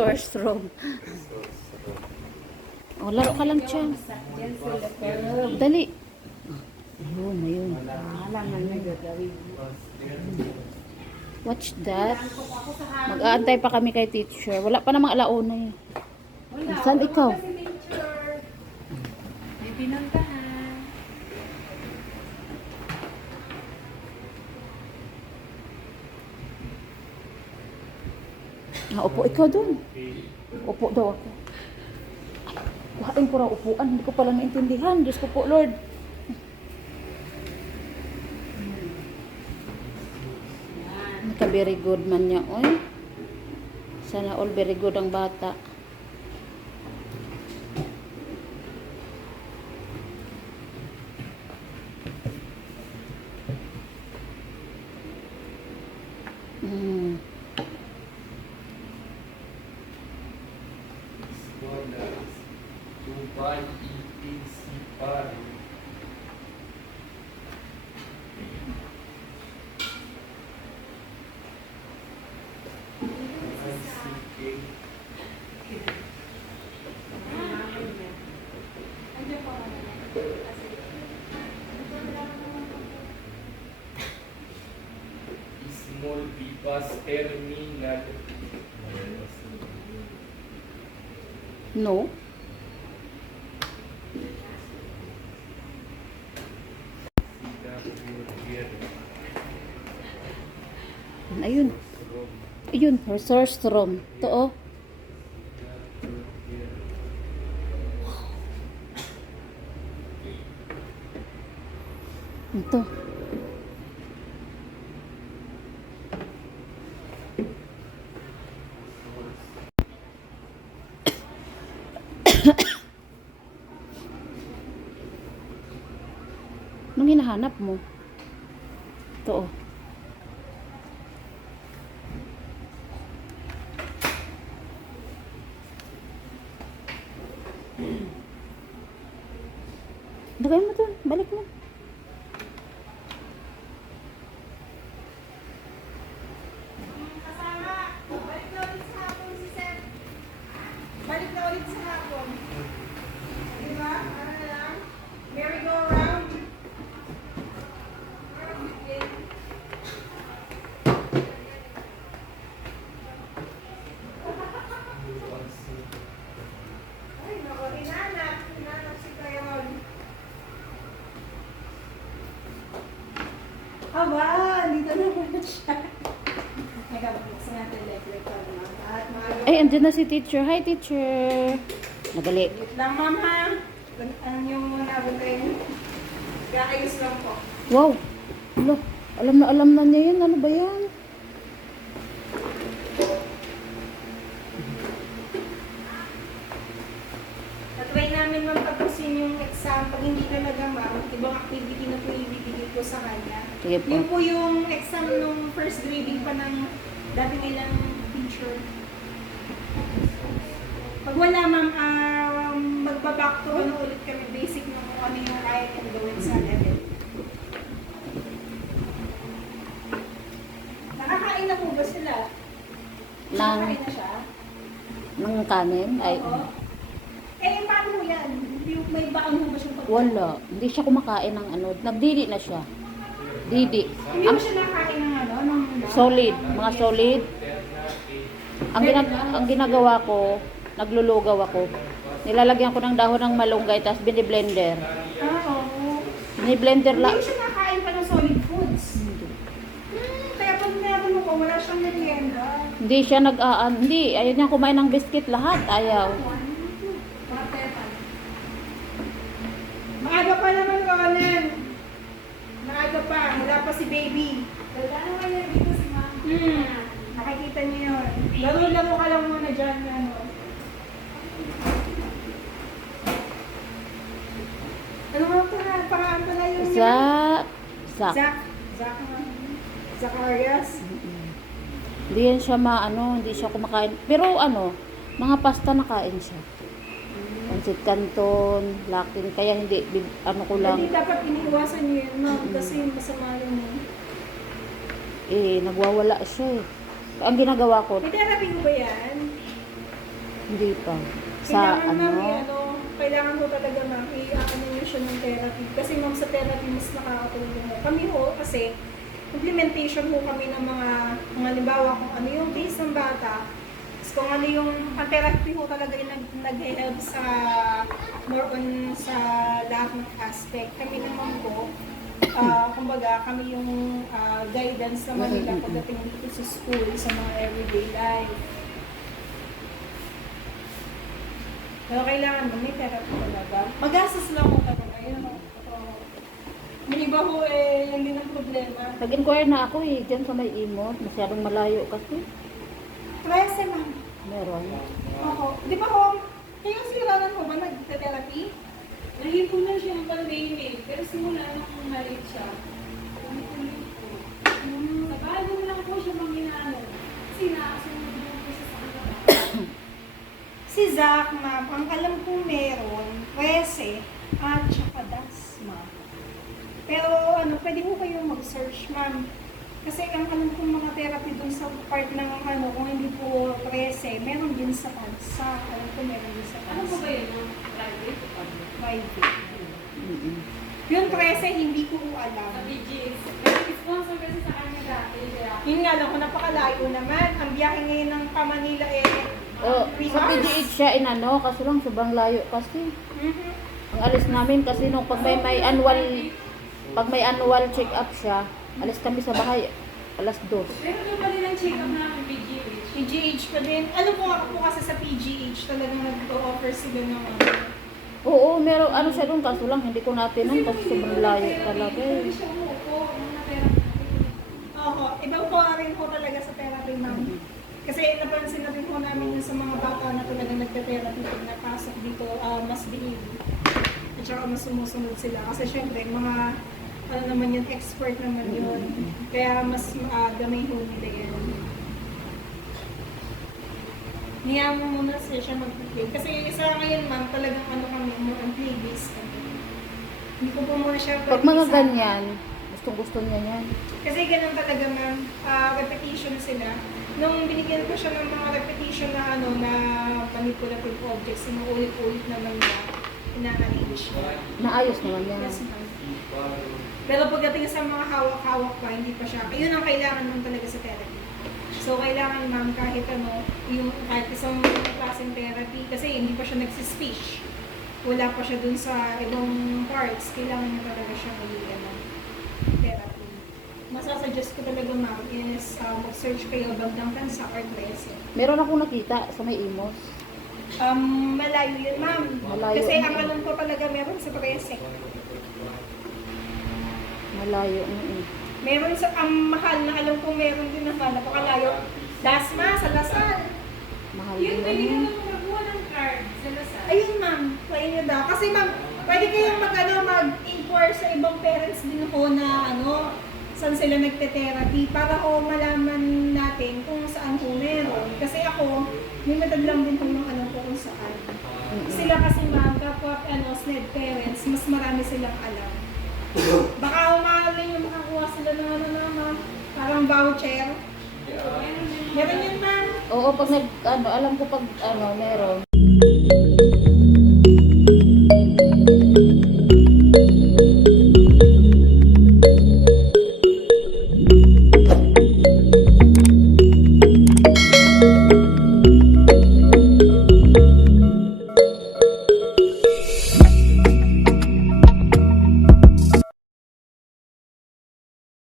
Resource room. Oh, laro ka lang, Chang. Dali. Ayun, ayun. Watch that. Mag-aantay pa kami kay teacher. Wala pa namang alauna eh. Saan ikaw? May pinuntahan. Ah, upo ikaw dun. Upo daw ako. Kuhain ko raw upuan. Hindi ko pala naintindihan. Diyos ko po, Lord. Naka very good man niya, oy. Sana all very good ang bata. Small pipas terminal. No. Ayun. Ayun, resource room. Ito oh. Ito. Hinahanap mo? Ito oh. Lagay mo dun. Balik mo. Kasama. Balik na ulit sa hapon si Seth. Balik na ulit sa hapon. Di ba? Ano na lang? Merry-go-round. Ay, naku, hinanap. Hinanap si Kayon. Aba, dito na pala siya. Nagabuksan natin electric fan. At maaga. Ay, andyan na si teacher. Hi, teacher. Madali. Wait lang, ma'am ha. Ano yung muna butin? Kakayos lang po. Wow. Alo, alam na alam na niya yan. Ano ba yan? Tapusin yung exam. Pag hindi talaga ma'am, ibang activity na po ibibigay ko sa kanya. Sige po. Yun po yung exam nung first grading pa ng dati nilang teacher. Pag wala ma'am, um, magbaback to ano ulit kami basic nung kung ano yung kaya niyang gawin sa level. Nakakain na po ba sila? Nang, Nakakain na siya? nang kanin? Ay, Oo. Eh, paano mo yan? Yung May baon mo ba siyang pag- wala. Hindi siya kumakain ng ano. Nagdidi na siya. Didi. Hindi mo siya nakain ng ano? Ng Solid. Mga solid. Ang, ginag ang ginagawa ko, naglulugaw ako. Nilalagyan ko ng dahon ng malunggay, tapos biniblender. Ah, oo. Biniblender Hindi lang. mo siya nakain pa ng solid foods. Hmm, kaya pag meron mo ko, wala siyang merienda. Hindi siya nag-aan. hindi, ayaw niya kumain ng biscuit lahat. Ayaw. Mga tetan. Maaga pa naman, Ronan. Maaga pa. Wala pa si baby. Wala naman yan dito si ma'am. Hmm. Nakikita niyo yun. Laro-laro ka lang muna dyan. Ano. Ano nga pa? Paraan pala yung... Sa, sa. Zach. Zach. Zacharias. Hindi yan siya maano, hindi siya kumakain. Pero ano, mga pasta nakain siya. Pancit canton, lakin, kaya hindi, ano ko lang, Hindi dapat iniiwasan niyo yun, ma'am. Kasi masama yun eh. eh, nagwawala siya eh. Ang ginagawa ko, May therapy ko ba yan? Hindi pa. Sa Kailangan ma'am, ano? eh, ano, kailangan ho talaga ma'am, i-ano nyo siya ng therapy. Kasi ma'am, sa therapy mas nakakatulong ho. Kami ho, kasi implementation ho kami ng mga, mga halimbawa kung ano yung base ng bata, tapos kung ano yung, ang therapy ho talaga yung nag, nag-help sa, more on sa lahat aspect. Kami naman po, ah kumbaga, kami yung ah, guidance naman nila pagdating dito sa school, sa mga everyday life. Pero kailangan mo, may therapy talaga. Magastos lang mo talaga. Yun totoo. May iba ho eh, yun din ang problema. Nag-inquire na ako eh, dyan sa may imot. Masyadong malayo kasi. Klase ma'am. Meron. Oo. Di ba ho, kayo siranan mo ba nag-therapy? Nahinto na siya ng pandemic, pero simula nung maliit siya, ulit-ulit po. Sa mo lang po siya manginaano. Kasi nakasunod mo po siya sa kanila. Si Zach, ma'am, ang alam kong meron, Rese, at saka Dasma. Pero ano, pwede mo kayong mag-search, ma'am. Kasi ang alam kong mga therapy dun sa part ng ano, kung hindi po Rese, meron din sa Pansa. Alam ko meron din sa Ano po Pansa. ba yun? Private o public? Private. Mm-mm. Yung 13, hindi ko po Sa alam. BGS. Sponsor kasi sa kanya dati. Kaya Yun nga lang, kung napakalayo naman, ang biyahe ngayon ng Pamanila eh, Oh, sa. PGH siya inano, kasi lang sobrang layo kasi. Mhm. Ang alis namin kasi nung pag may, may annual, pag may annual check-up siya, alis kami sa bahay alas dos. Pero doon pa din ang check-up namin BGH. PGH pa din. Ano po ako po kasi sa PGH, talagang nag-offer sila ng ano. Oo, meron, ano siya doon, kaso lang hindi ko natin kasi sobrang layo talaga eh. Hindi siya umuupo. Oo, iba po rin po talaga sa therapy, ma'am. Kasi napansin na rin po namin yun sa mga bata na talagang nagte-therapy pag napasok dito, ah, mas diin. At saka mas sumusunod sila. Kasi syempre, mga, ano naman yun, expert naman yun. Kaya mas uh, gamay ho nila yan. Niya mo muna siya siya mag-play. Kasi sa ngayon, ma'am, talagang ano kami, on play-based kami. Hindi ko po muna siya Pag mga ganyan, gustong gusto niya yan. kasi ganun talaga ma'am, ah, repetition sila. Nung binigyan ko siya ng mga repetition na ano na manipulative objects, sinuulit-ulit naman niya, ina-arrange niya. Naayos naman yan. Yes, ma'am. Pero pagdating sa mga hawak-hawak pa, hindi pa siya. Yun ang kailangan mo talaga sa therapy. So, kailangan ma'am kahit ano, yung kahit isang klaseng therapy, kasi hindi pa siya nagsispeech. Wala pa siya dun sa ibang parts, kailangan niya talaga siya may ano, therapy. Masasuggest ko talaga ma'am is uh, mag-search kayo bandang kansa or Trece. Meron ako nakita sa may imos. Um, malayo yun ma'am. Malayo. Kasi ang alam ko talaga meron sa Trece. Malayo. mm Meron sa, ang mahal na alam ko meron din naman, napakalayo. Dasma, sa Lasal. Mahal Yun, pwede ka naman magkuha ng card sa Lasal. Ayun ma'am, try nyo daw. Kasi ma'am, pwede kayong mag, ano, mag-inquire sa ibang parents din ho na ano, saan sila nagte-therapy para ho malaman natin kung saan ho meron. Kasi ako, may matad lang din yung alam ko kung saan. Sila kasi ma'am, kapwa ano, SNED parents, mas marami silang alam. Baka umahalin yung makakuha sila ng ano na ma'am, parang voucher. Meron yun ma'am. Oo, pag nag, ano, alam ko pag, ano, meron.